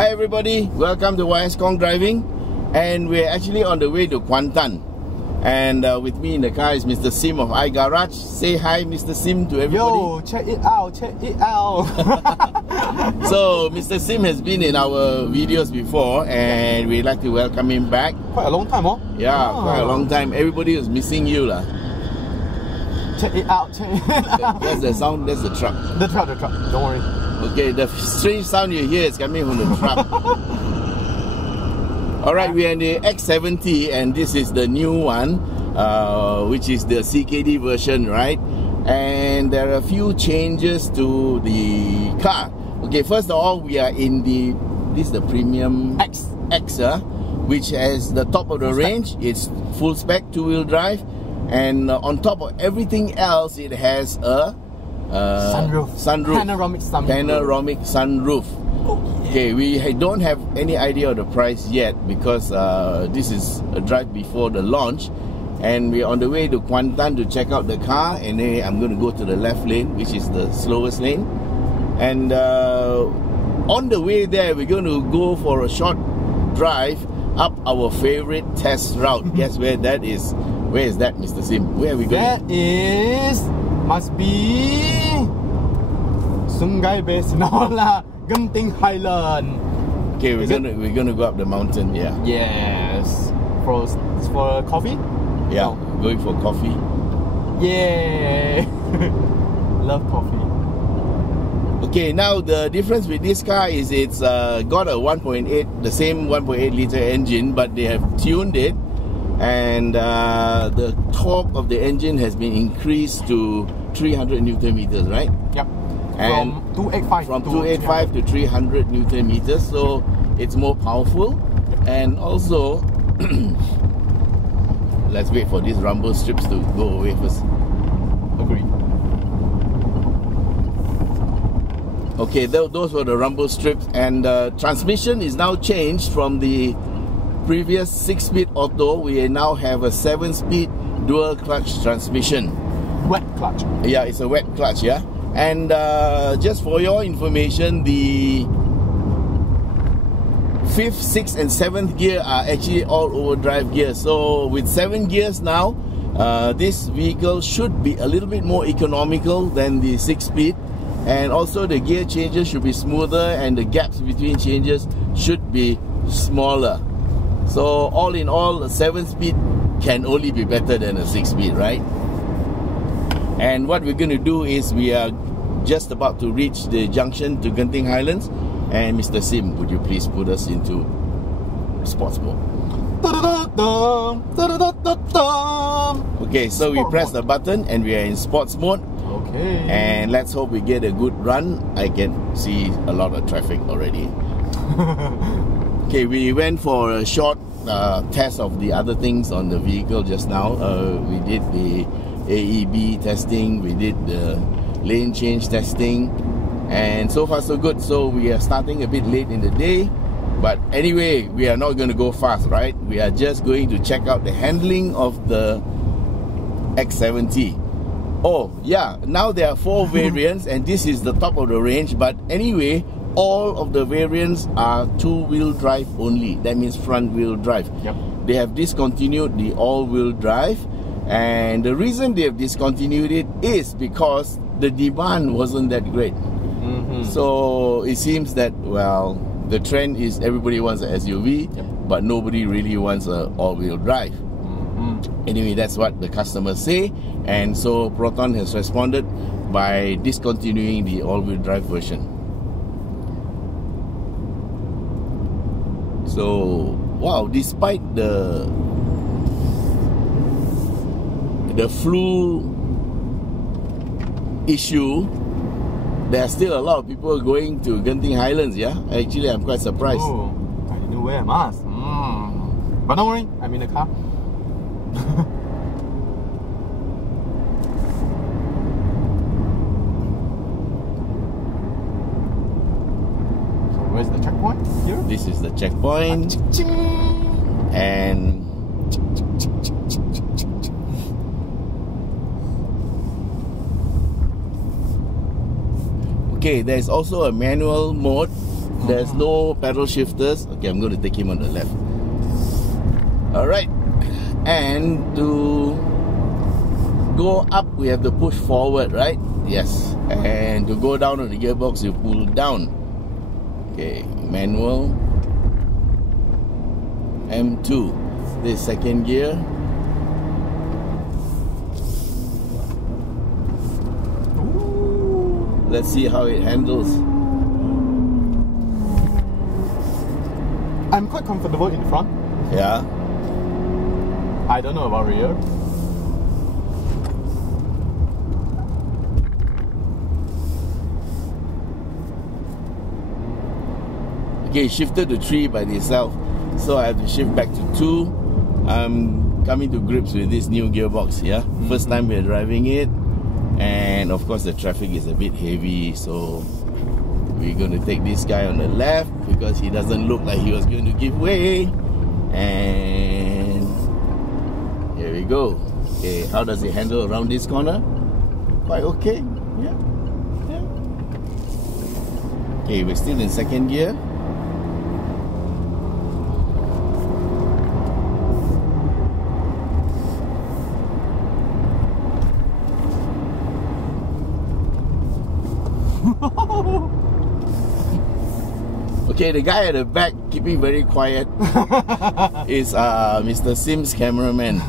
Hi everybody, welcome to YS Khong Driving, and we're actually on the way to Kuantan. And with me in the car is Mr. Sim of iGarage. Say hi, Mr. Sim, to everybody. Yo, check it out, check it out. So, Mr. Sim has been in our videos before, and we'd like to welcome him back. Quite a long time, huh? Yeah, quite a long time. Everybody was missing you, lah. Check it out, check it out. That's the sound, that's the truck. The truck, don't worry. Okay, the strange sound you hear is coming from the truck. Alright, we are in the X70, and this is the new one, which is the CKD version, right? And there are a few changes to the car. Okay, first of all, we are in this is the premium X, which has the top of the range. It's full spec, 2-wheel drive, and on top of everything else, it has a sunroof. Panoramic sunroof. Okay, we don't have any idea of the price yet because this is a drive before the launch, and we're on the way to Kuantan to check out the car. And then I'm going to go to the left lane, which is the slowest lane, and on the way there we're going to go for a short drive up our favorite test route. Guess where that is? Where is that, Mr. Sim? Where are we going? That must be Sungai Besinola, Genting Highland. Okay, we're gonna go up the mountain. Yeah. Yes. For coffee? Yeah, going for coffee. Yeah. Love coffee. Okay, now the difference with this car is it's got a 1.8, the same 1.8 liter engine, but they have tuned it, and the torque of the engine has been increased to 300 Newton meters, right? Yep. And from 285 to 300 Newton meters, so it's more powerful. And also, let's wait for these rumble strips to go away first. Agree. Okay, those were the rumble strips, and transmission is now changed from the previous 6-speed auto. We now have a 7-speed dual clutch transmission. Wet clutch. Yeah, it's a wet clutch, yeah. And just for your information, the 5th, 6th and 7th gear are actually all overdrive gears. So with 7 gears now, this vehicle should be a little bit more economical than the 6-speed. And also the gear changes should be smoother, and the gaps between changes should be smaller. So all in all, a 7-speed can only be better than a 6-speed, right? And what we're going to do is we are just about to reach the junction to Genting Highlands. And Mr. Sim, would you please put us into sports mode? Okay, so we press the button and we are in sports mode. Okay. And let's hope we get a good run. I can see a lot of traffic already. Okay, we went for a short test of the other things on the vehicle just now. We did the AEB testing, we did the lane change testing, and so far so good. So we are starting a bit late in the day, but anyway, we are not going to go fast, right? We are just going to check out the handling of the X70. Oh yeah, now there are 4 variants, and this is the top of the range. But anyway, all of the variants are 2-wheel drive only. That means front wheel drive. Yep. They have discontinued the all-wheel drive. And the reason they have discontinued it is because the demand wasn't that great. So it seems that, well, the trend is everybody wants an SUV, but nobody really wants an all-wheel drive. Anyway, that's what the customers say, and so Proton has responded by discontinuing the all-wheel drive version. So, wow, despite the flu issue, there are still a lot of people going to Genting Highlands, yeah? Actually, I'm quite surprised. Oh, I need to wear a mask. But don't worry, I'm in the car. So where's the checkpoint? Here? This is the checkpoint. And okay, there's also a manual mode There's no pedal shifters. Okay, I'm going to take him on the left. Alright. And to go up, we have to push forward, right? Yes. And to go down on the gearbox, you pull down. Okay, manual. M2. This second gear. Let's see how it handles. I'm quite comfortable in front. Yeah. I don't know about rear. Okay, it shifted to 3 by itself, so I have to shift back to 2. I'm coming to grips with this new gearbox, yeah? First time we're driving it, and of course the traffic is a bit heavy, so we're going to take this guy on the left because he doesn't look like he was going to give way. And here we go. Okay, how does it handle around this corner? Quite okay, yeah. Okay, we're still in second gear. Okay, the guy at the back keeping very quiet is Mr. Sim's cameraman.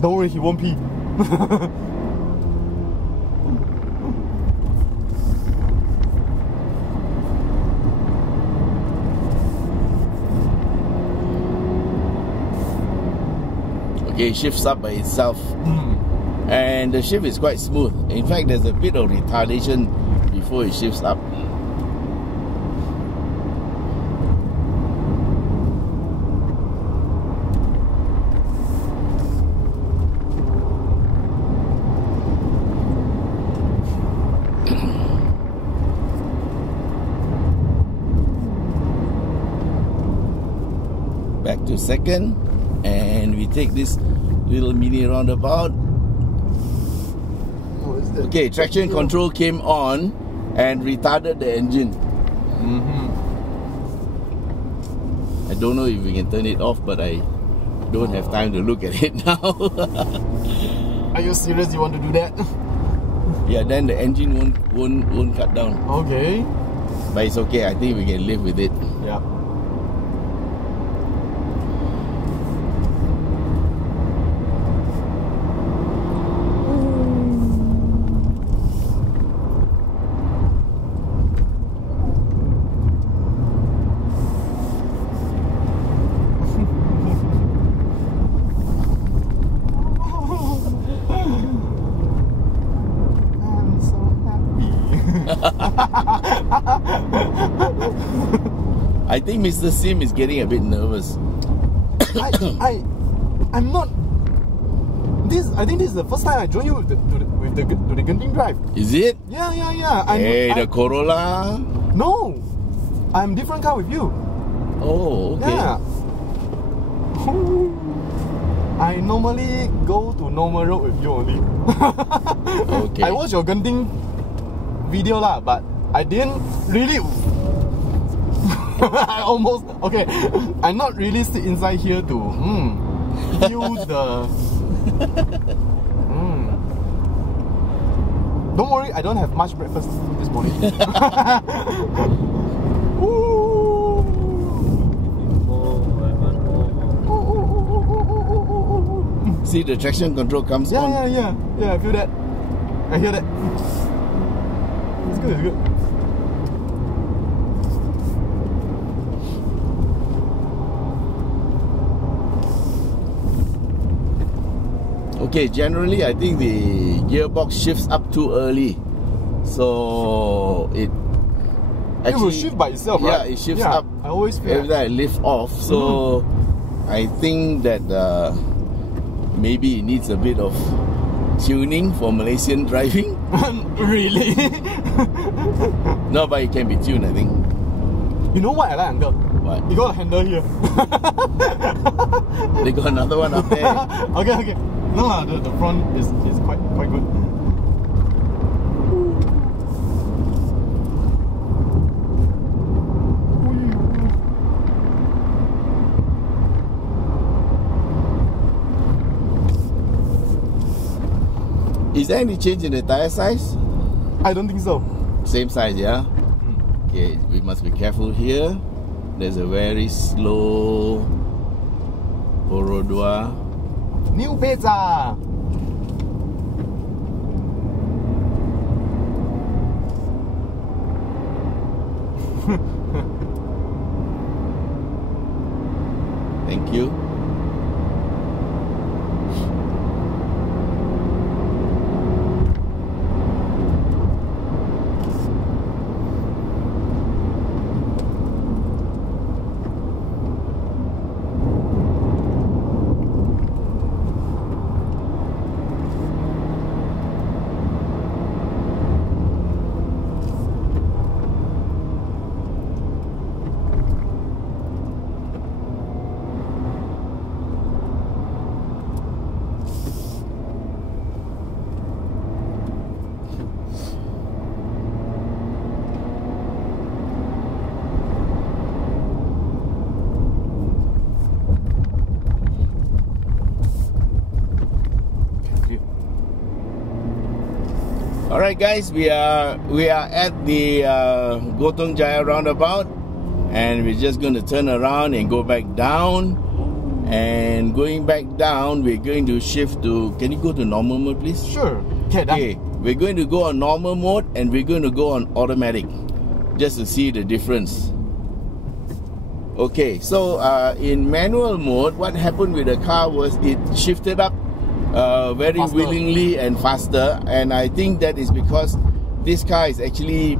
Don't worry, he won't pee. Okay, it shifts up by itself. And the shift is quite smooth. In fact, there's a bit of retardation before it shifts up. Back to second, and we take this little mini roundabout. Okay, traction control came on and retarded the engine. I don't know if we can turn it off, but I don't have time to look at it now. Are you serious? You want to do that? Yeah, then the engine won't cut down. Okay. But it's okay. I think we can live with it. Yeah. I think Mr. Sim is getting a bit nervous. I'm not. I think this is the first time I join you to the Genting drive. Is it? Yeah. The Corolla? No, I'm different car with you. Oh, okay. Yeah. I normally go to normal road with you only. Okay. I watched your Genting video lah, but I didn't really. I almost okay. I'm not really sit inside here to feel the. Don't worry, I don't have much breakfast this morning. See, the traction control comes on. Yeah. I feel that. I hear that. It's good. Okay, generally I think the gearbox shifts up too early, so it will shift by itself, right? Yeah, it shifts up. I always feel every time I lift off, so I think that maybe it needs a bit of tuning for Malaysian driving. Really? No, but it can be tuned, I think. You know what I like, Uncle? What? You got a handle here. They got another one up there. Okay. No, the front is quite good. Is there any change in the tire size? I don't think so. Same size, yeah? Okay, we must be careful here. There's a very slow Oro 2. New pizza! Thank you. Alright guys, we are at the Gotong Jaya roundabout, and we're just going to turn around and go back down. And going back down, we're going to shift to, can you go to normal mode please? Sure. Okay, we're going to go on normal mode and we're going to go on automatic, just to see the difference. Okay, so in manual mode, what happened with the car was it shifted up very faster. willingly and faster, and I think that is because this car is actually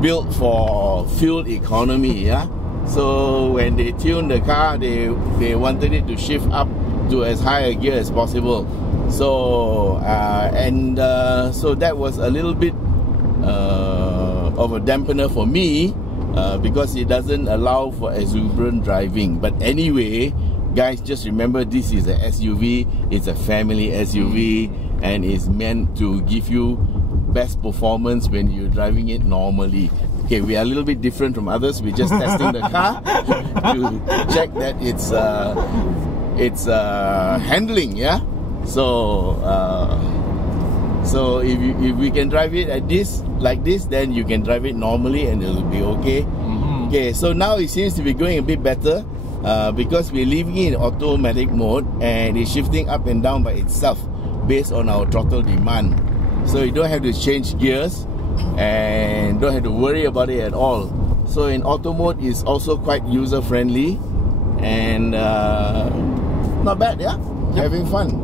built for fuel economy, yeah. So when they tuned the car, they wanted it to shift up to as high a gear as possible. So so that was a little bit of a dampener for me, because it doesn't allow for exuberant driving. But anyway, guys, just remember, this is a SUV. It's a family SUV, and it's meant to give you best performance when you're driving it normally. Okay, we are a little bit different from others. We're just testing the car to check that it's handling, yeah. So so if we can drive it at like this, then you can drive it normally and it'll be okay. Okay, so now it seems to be going a bit better. Because we're leaving it in automatic mode and it's shifting up and down by itself based on our throttle demand. So you don't have to change gears and don't have to worry about it at all. So in auto mode is also quite user friendly and not bad, yeah? Yep. Having fun.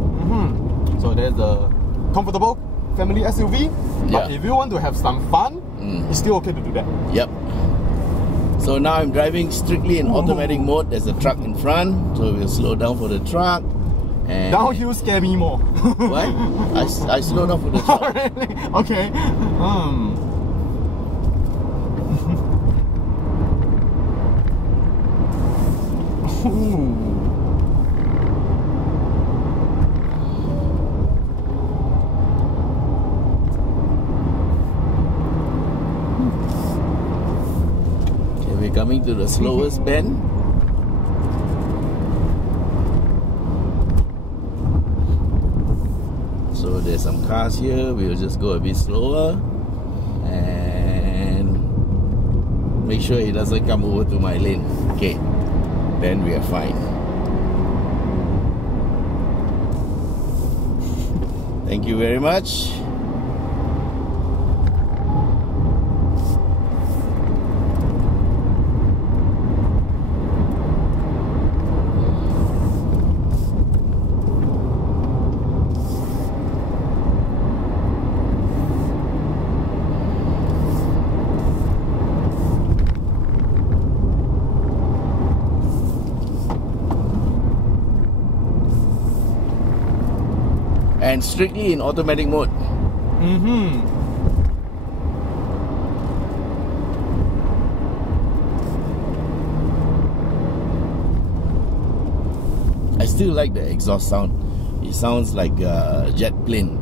So there's a comfortable family SUV, but if you want to have some fun, it's still okay to do that. Yep. So now I'm driving strictly in automatic mode. There's a truck in front, so we'll slow down for the truck. And downhill scare me more. What? I slowed down for the truck. Oh, really? Okay. Coming to the slowest bend. So there's some cars here. We'll just go a bit slower and make sure it doesn't come over to my lane. Okay, then we are fine. Thank you very much. And strictly in automatic mode. I still like the exhaust sound. It sounds like a jet plane.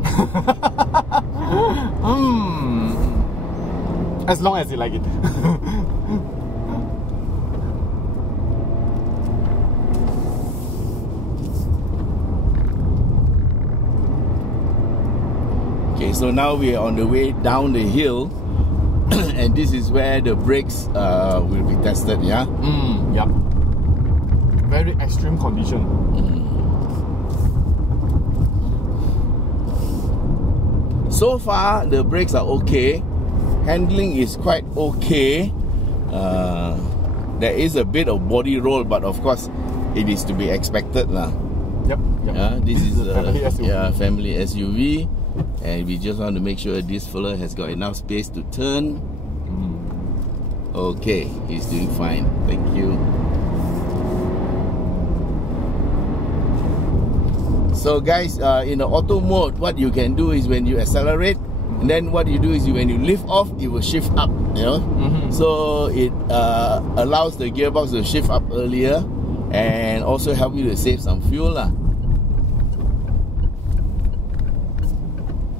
As long as you like it. Okay, so now we are on the way down the hill, and this is where the brakes will be tested, yeah? Yep. Very extreme condition. So far, the brakes are okay. Handling is quite okay. There is a bit of body roll, but of course, it is to be expected lah. Yep. This is a family SUV. Family SUV, and we just want to make sure this fella has got enough space to turn. Okay, he's doing fine. Thank you. So guys, in the auto mode, what you can do is when you accelerate, and then what you do is when you lift off, it will shift up, you know. So it allows the gearbox to shift up earlier, and also help you to save some fuel lah.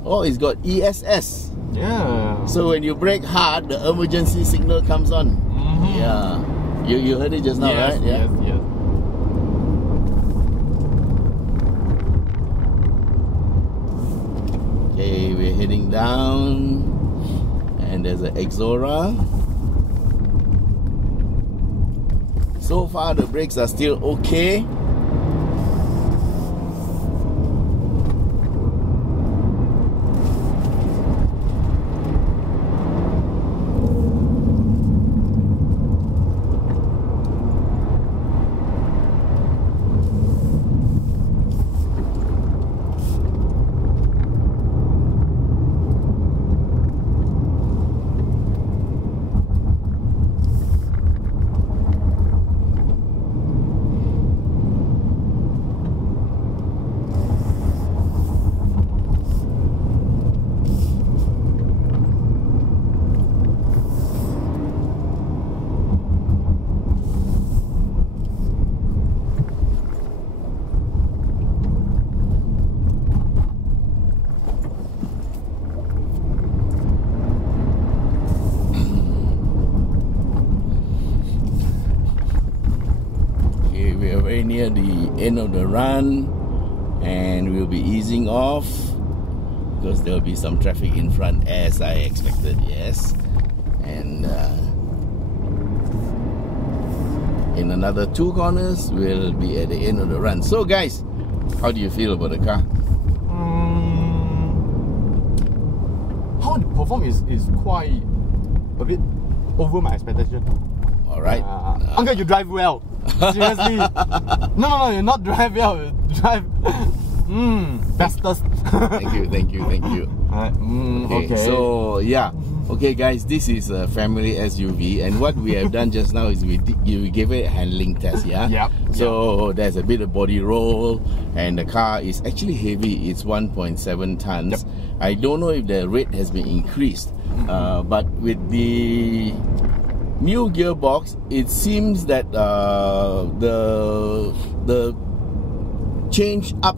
Oh, it's got ESS. Yeah. So when you brake hard, the emergency signal comes on. Yeah. You heard it just now, right? Yeah. Yes. Okay, we're heading down, and there's an Exora. So far, the brakes are still okay. Very near the end of the run, and we'll be easing off because there will be some traffic in front as I expected. Yes, and in another 2 corners we'll be at the end of the run. So guys, how do you feel about the car? How it performs is quite a bit over my expectation. Alright. Uncle, you drive well. Seriously. No, you not drive well. You drive. Bestest. Thank you. Okay, so yeah. Okay guys, this is a family SUV, and what we have done just now is we gave it a handling test, yeah? Yep. So there's a bit of body roll, and the car is actually heavy. It's 1.7 tons. Yep. I don't know if the rate has been increased, but with the new gearbox, it seems that the change up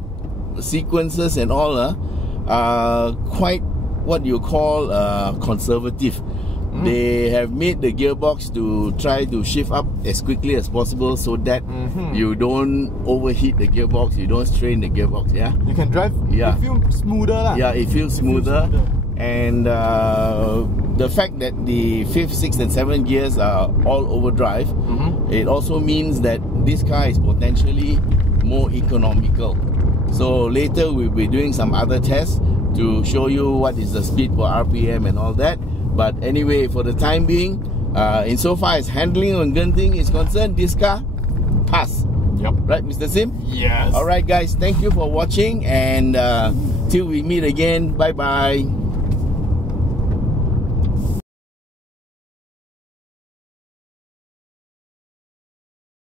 sequences and all are quite what you call conservative. They have made the gearbox to try to shift up as quickly as possible so that you don't overheat the gearbox, you don't strain the gearbox. Yeah, you can drive. Yeah, it feels smoother lah. Yeah, it feels smoother. And the fact that the 5th, 6th and 7th gears are all overdrive, it also means that this car is potentially more economical. So later we'll be doing some other tests to show you what is the speed per RPM and all that. But anyway, for the time being, insofar as handling on Genting is concerned, this car pass. Yep. Right, Mr. Sim? Yes. Alright guys, thank you for watching, and till we meet again, bye bye.